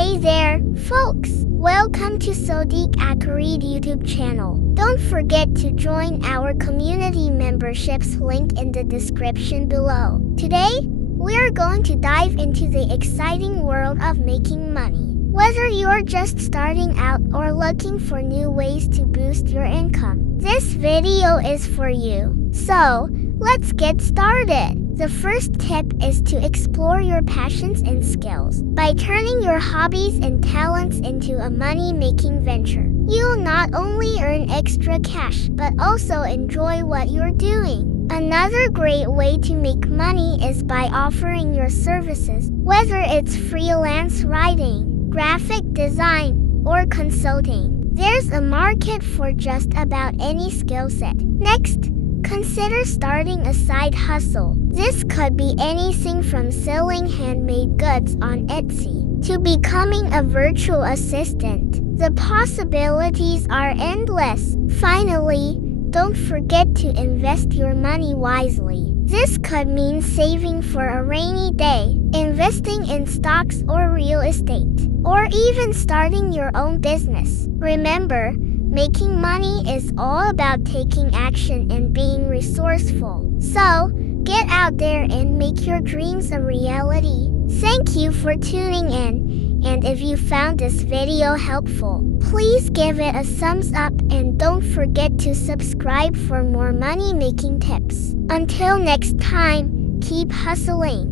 Hey there, folks! Welcome to Sodiq Akarid YouTube channel. Don't forget to join our community memberships link in the description below. Today, we are going to dive into the exciting world of making money. Whether you're just starting out or looking for new ways to boost your income, this video is for you. So, let's get started. The first tip is to explore your passions and skills. By turning your hobbies and talents into a money-making venture, you'll not only earn extra cash but also enjoy what you're doing. Another great way to make money is by offering your services, whether it's freelance writing, graphic design, or consulting. There's a market for just about any skill set. Next, consider starting a side hustle. This could be anything from selling handmade goods on Etsy to becoming a virtual assistant. The possibilities are endless. Finally, don't forget to invest your money wisely. This could mean saving for a rainy day, investing in stocks or real estate, or even starting your own business. Remember, making money is all about taking action and being resourceful. So, get out there and make your dreams a reality. Thank you for tuning in, and if you found this video helpful, please give it a thumbs up and don't forget to subscribe for more money-making tips. Until next time, keep hustling.